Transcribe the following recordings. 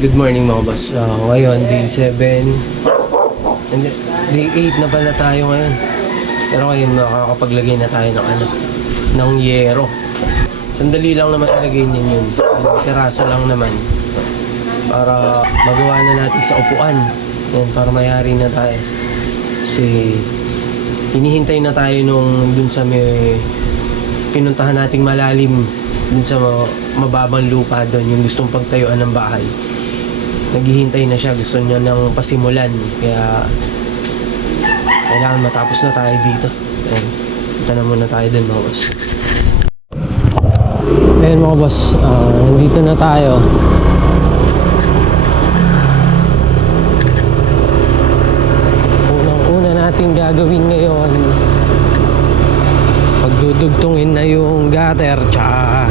Good morning mga boss. Ngayon, day 7. And day 8 na pala tayo ngayon. Pero ngayon, makakapaglagay na tayo ng yero. Sandali lang naman ilagay niyo yun. Piraso lang naman. Para magawa na natin sa upuan. Yan, para mayari na tayo. Kasi hinihintay na tayo dun sa may pinuntahan nating malalim. Dun sa mababang lupa doon, yung gustong pagtayuan ng bahay. Naghihintay na siya, gusto niya ng pasimulan. Kaya kailangan matapos na tayo dito. Ayan, punta na muna tayo doon mga boss. Ayan mga boss, nandito na tayo. Unang-una natin gagawin ngayon, pagdudugtungin na yung gutter, tsaka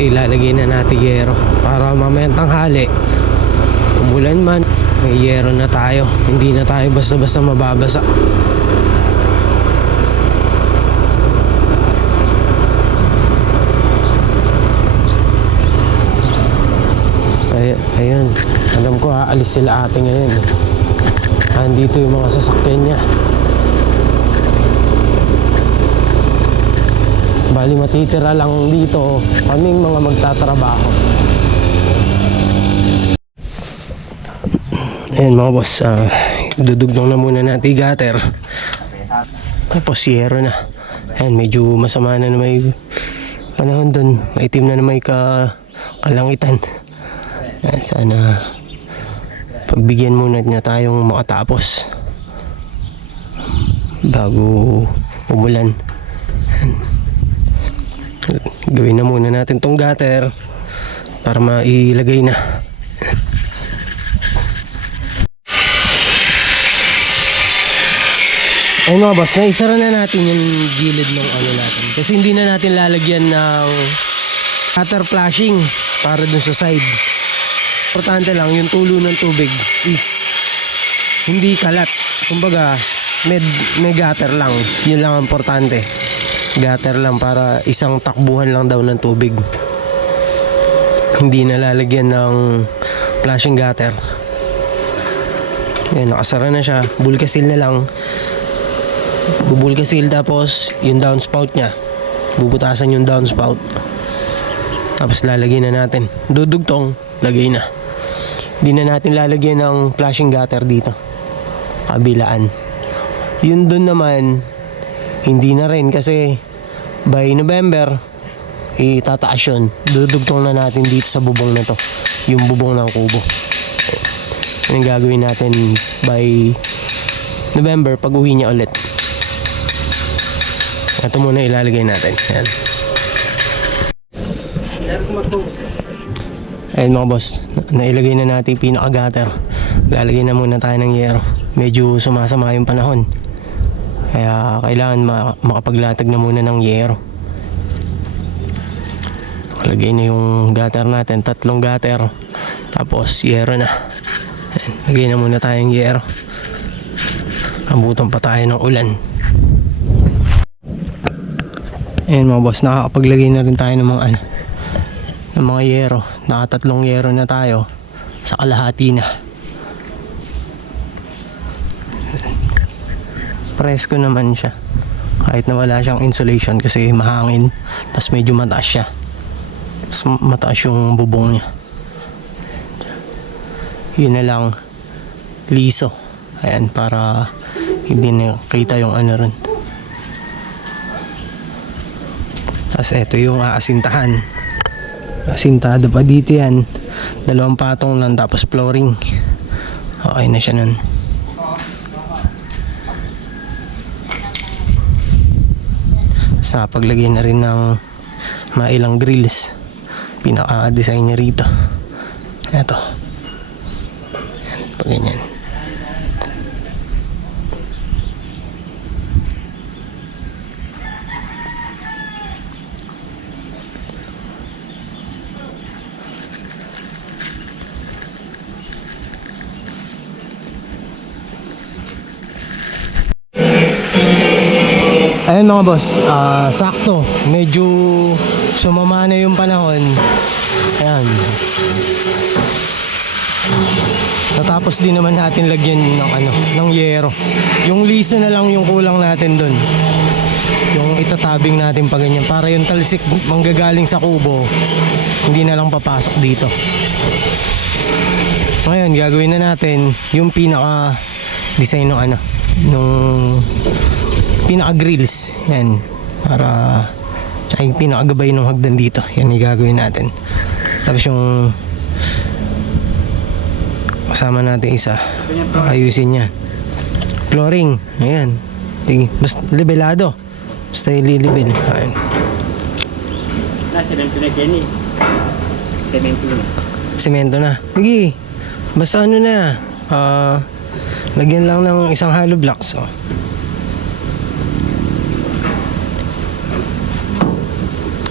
ilalagay na natin yero para mamayang tanghali, umulan man, may yero na tayo, hindi na tayo basta-basta mababasa. Ayun, alam ko aalis sila ate ngayon. Andito yung mga sasakyan niya. Bali matitira lang dito kaming mga magtatrabaho. Ayan mga boss, dudugtong na muna natin gutter. Tapos yero na. Ayan, medyo masama na may panahon dun. Maitim na may kalangitan. Ayan, sana pagbigyan muna niya tayong makatapos bago umulan. Gawin na muna natin tong gutter para mailagay na. Ayun mga boss, naisara na natin yung gilid ng natin kasi hindi na natin lalagyan ng gutter flashing para dun sa side. Importante lang yung tulo ng tubig is hindi kalat, kumbaga may gutter lang, yun lang ang importante. Gutter lang para isang takbuhan lang daw ng tubig, hindi na lalagyan ng flashing gutter. Yan, nakasara na siya, bulkasil na lang, bubulkasil, tapos yung downspout nya bubutasan yung downspout, tapos lalagyan na natin, dudugtong, lagay na. Hindi na natin lalagyan ng flashing gutter dito kabilaan. Yun dun naman hindi na rin, kasi by November itataas yun. Dudugtong na natin dito sa bubong na to, yung bubong ng kubo. Yung gagawin natin by November pag uwi niya ulit. Ito muna ilalagay natin. Ayan. Ayan mga boss, nailagay na natin yung pinaka gutter. Lalagay na muna tayo ng yero. Medyo sumasama yung panahon, kaya kailangan makapaglatag na muna ng yero. Lagay na yung gutter natin, 3 gutter, tapos yero na. Ayan, lagay na muna tayong yero. Abutan pa tayo ng ulan. Ayan mga boss, nakakapaglagay na rin tayo ng mga yero. Naka 3 yero na tayo sa kalahati na. Presko naman siya kahit na wala siyang insulation kasi mahangin, tas medyo mataas siya, tas mataas yung bubong niya. Yun na lang, liso. Ayan, para hindi na kita yung rin. Tas eto yung aasintahan, asintado pa dito yan, 2 patong lang, tapos flooring. Okay na siya nun. Sa paglagay na rin ng mailang grills, pinaka-design niya rito. Ito, pag ganyan. Ayun mga boss, sakto. Medyo sumama na yung panahon. Ayan. Natapos din naman natin lagyan ng yero. Yung liso na lang yung kulang natin dun. Yung itatabing natin pa ganyan. Para yung talsik manggagaling sa kubo, hindi na lang papasok dito. Ngayon, gagawin na natin yung pinaka-design ng nung pinaka-grills. Yan. Para, tsaka yung pinaka-gabay ng hagdan dito. Yan yung gagawin natin. Tapos yung kasama natin isa, ayusin niya. Flooring. Ayan. Sige. Basta libelado. Basta ililibel. Ayan. Semento na dyan eh. Semento na. Semento na. Sige. Basta na. Lagyan lang ng isang hollow blocks. Oh.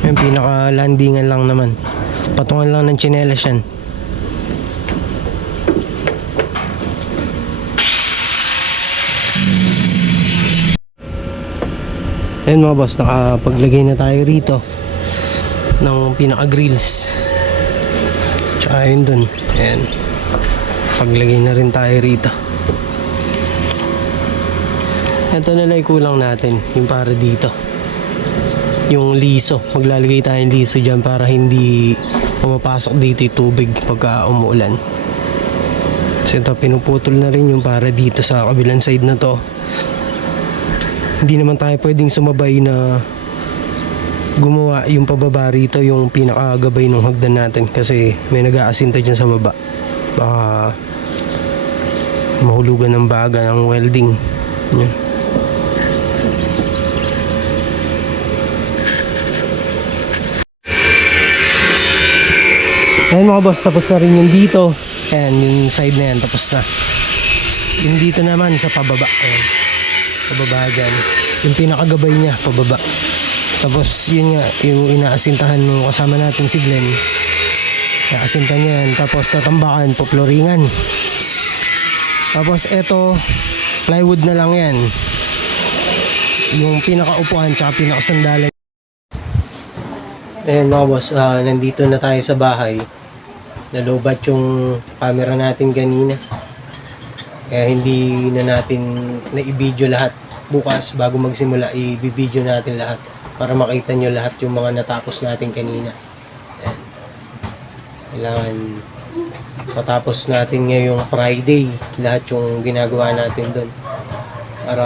Yung pinaka-landingan lang naman. Patungan lang ng tsinelas yan. Ayun mga boss, nakapaglagay na tayo rito ng pinaka-grills. Tsaka yun dun. Ayan. Paglagay na rin tayo rito. Ito na lang kulang natin. Yung para dito. Yung liso. Maglalagay tayong liso dyan para hindi pumapasok dito yung tubig pagka umuulan. So ito, pinuputol na rin yung para dito sa kabilang side na to. Hindi naman tayo pwedeng sumabay na gumawa yung pababa rito, yung pinakagabay ng hagdan natin kasi may nag-aasinta dyan sa baba. Baka mahulugan ng baga ng welding. Yan. Ayan mga boss, tapos na rin yung dito. Ayan, yung side na yan, tapos na. Yung dito naman sa pababa. Ayan. Pababa dyan. Yung pinakagabay niya, pababa. Tapos yun nga, yung inaasintahan nung kasama natin si Glenn. Inaasintahan niya yan. Tapos sa tambakan, poploringan. Tapos eto, plywood na lang yan. Yung pinakaupuan tsaka pinakasandalan. Ayan mga boss, nandito na tayo sa bahay. Nalobat yung camera natin kanina. Kaya hindi na natin na-i-video lahat. Bukas bago magsimula i-video natin lahat para makita nyo lahat yung mga natapos natin kanina. Ayan. Kailangan patapos natin ngayong Friday lahat yung ginagawa natin doon para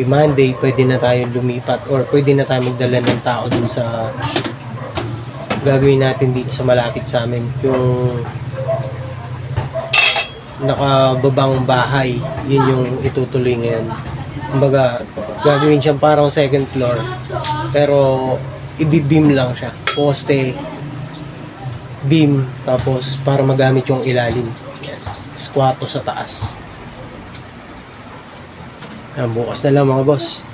Monday pwede na tayo lumipat or pwede na tayo magdala ng tao dun sa gagawin natin dito sa malapit sa amin, yung nakababang bahay. Yun yung itutuloy ngayon. Kumbaga gagawin siyang parang second floor pero i-beam lang siya, poste, beam, tapos para magamit yung ilalim. Yan. Tapos kwarto sa taas. Yan, bukas na lang mga boss.